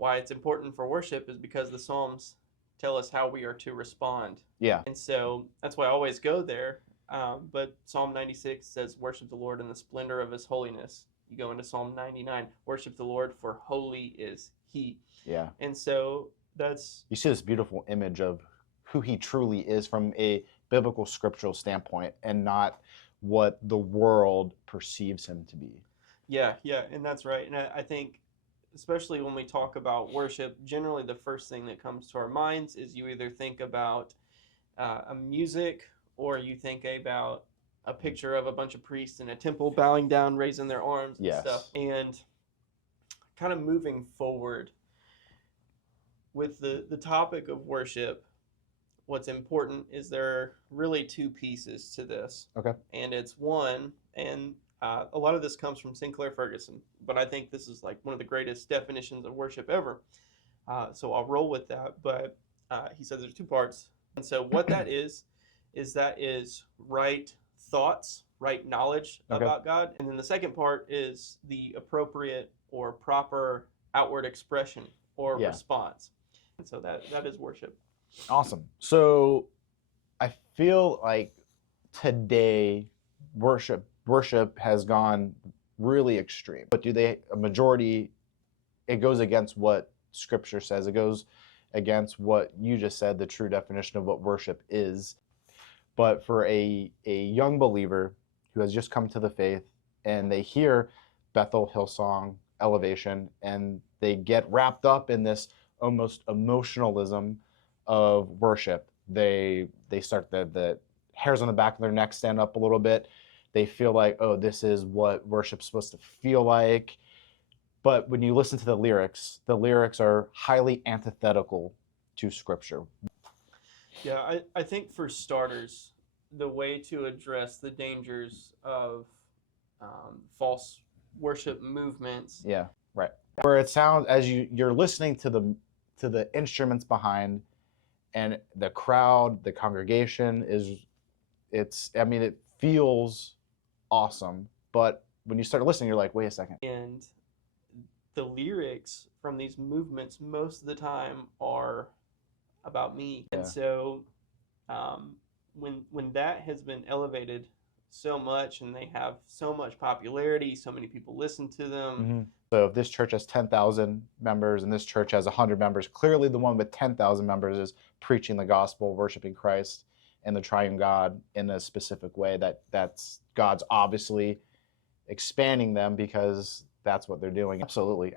why it's important for worship is because the Psalms tell us how we are to respond. Yeah. And so that's why I always go there. But Psalm 96 says, worship the Lord in the splendor of his holiness. You go into Psalm 99, worship the Lord, for holy is he. Yeah. And so that's... You see this beautiful image of who he truly is from a biblical scriptural standpoint and not what the world perceives him to be. Yeah, and that's right. And I think, especially when we talk about worship, generally the first thing that comes to our minds is you either think about a music, or you think about a picture of a bunch of priests in a temple bowing down, raising their arms and Yes. stuff. And kind of moving forward with the topic of worship, what's important is there are really two pieces to this. Okay. And it's one, and a lot of this comes from Sinclair Ferguson, but I think this is like one of the greatest definitions of worship ever. So I'll roll with that. But he says there's two parts. And so what that is right thoughts, right knowledge about God. And then the second part is the appropriate or proper outward expression or response. And so that is worship. Awesome. So I feel like today worship has gone really extreme. But a majority, it goes against what Scripture says. It goes against what you just said, the true definition of what worship is. But for a young believer who has just come to the faith and they hear Bethel, Hillsong, Elevation, and they get wrapped up in this almost emotionalism of worship, they start the hairs on the back of their neck stand up a little bit. They feel like, oh, this is what worship's supposed to feel like. But when you listen to the lyrics are highly antithetical to Scripture. Yeah, I think for starters, the way to address the dangers of false worship movements. Yeah, right. Where it sounds, as you're listening to the instruments behind, and the crowd, the congregation it feels awesome. But when you start listening, you're like, wait a second. And the lyrics from these movements most of the time are about me. Yeah. And so when that has been elevated so much and they have so much popularity, so many people listen to them. Mm-hmm. So if this church has 10,000 members and this church has 100 members, clearly the one with 10,000 members is preaching the gospel, worshiping Christ and the triune God in a specific way. That's God's obviously expanding them because that's what they're doing. Absolutely.